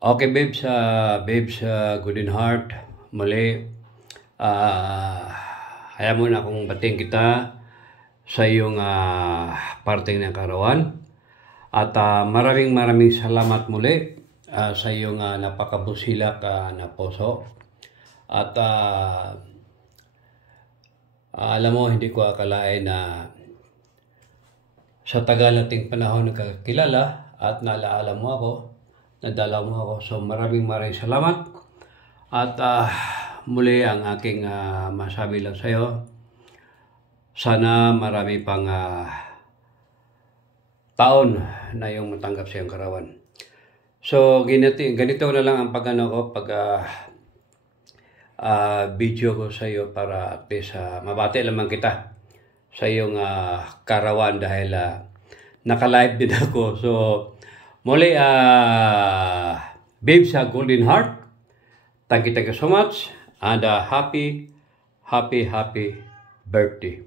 Okay, good in heart, muli, hayaan mo na akong batiin kita sa iyong parting ng karawan. At maraming salamat muli sa iyong napakabusilak na puso. At alam mo, hindi ko akalain na sa tagal nating panahon nagkakilala at naalaala mo ako, nadala mo ako. So maraming salamat. At muli ang aking masabi lang sa'yo, sana marami pang taon na yung matanggap sa iyong karawan. So ganito na lang ang video ko sa iyo para at least mabati lamang kita sa iyong karawan dahil naka-live din ako. So muli, babes, golden heart, thank you so much, and happy birthday.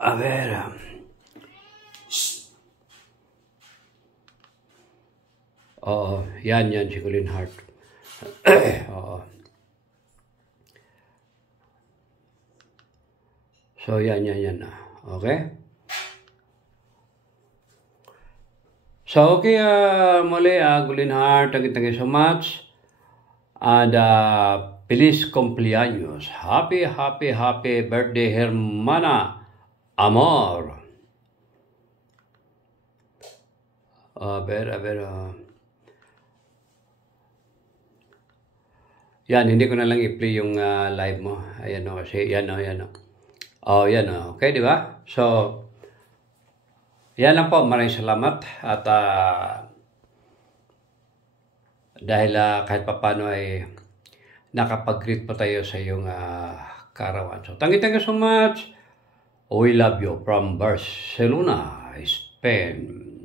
A ver, yan si golden heart. Oo. So yan na. Okay? So okay, muli, golden heart, thank you so much. And feliz cumpleaños. Happy birthday, hermana amor. A ver. Yan, hindi ko na lang i-play yung live mo. Ayan o, kasi yan o. Oh, yan o. Okay, di ba? So, yan lang po. Maraming salamat. At dahil kahit papano ay nakapag-greet pa tayo sa iyong karawan. So, thank you so much. We love you from Barcelona, Spain.